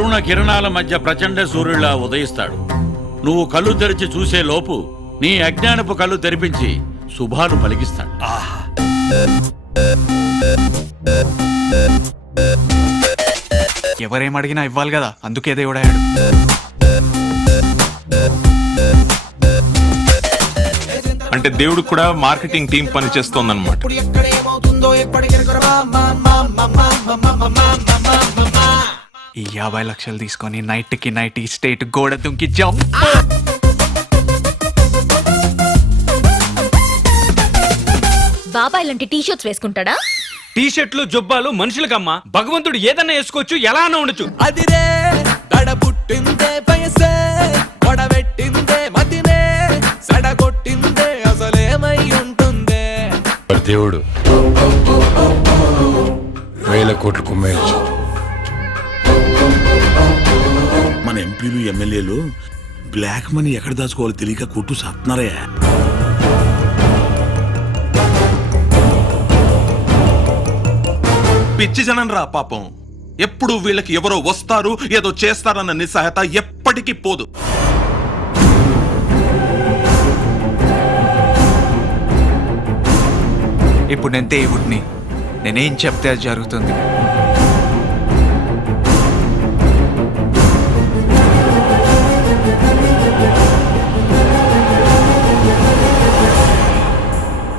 అరుణ కిరణాల మధ్య ప్రచండ సూర్యుడిలా ఉదయిస్తాడు. నువ్వు కళ్ళు తెరిచి చూసే లోపు నీ అజ్ఞానపు కళ్ళు తెరిపించి శుభాలు పలికిస్తాడు. ఎవరేమడిగినా ఇవ్వాలి కదా, అందుకే దేవుడాడు. అంటే దేవుడు కూడా మార్కెటింగ్ టీం పని చేస్తోందన్నమాట. ఈ 50 లక్షలు తీసుకొని నైట్కి నైట్ ఈ స్టేట్ గోడ దుంకి జంప్. బాబాయ్ లాంటి టీ షర్ట్స్ వేసుకుంటాడా? టీ షర్ట్లు జొబ్బాలు మనుషులకమ్మా. భగవంతుడు ఏదన్నా వేసుకోవచ్చు, ఎలా అన్నా ఉండొచ్చు. అదిరే దడబుట్టిందే పయసే కొడబెట్టిందే మతినే సడగొట్టిందే అసలేమై ఉంటుందే. దేవుడు 1000 కోట్లు కుమ్మేయచ్చు. మన ఎంపీలు ఎమ్మెల్యేలు బ్లాక్ మనీ ఎక్కడ దాచుకోవాలో తెలియక కొట్టు సత్తున్నారే. పిచ్చి జనం రా పాపం. ఎప్పుడు వీళ్ళకి ఎవరో వస్తారు ఏదో చేస్తారన్న నిస్సహాయత ఎప్పటికీ పోదు. ఇప్పుడు నేను దేవుడిని, నేనేం చెప్తే అది జరుగుతుంది.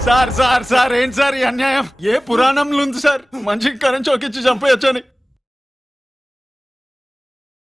సార్ సార్ సార్ ఏంటి సార్ ఈ అన్యాయం? ఏ పురాణంలో ఉంది సార్ మనిషికి కరెంట్ చౌకిచ్చి చంపేయచ్చని?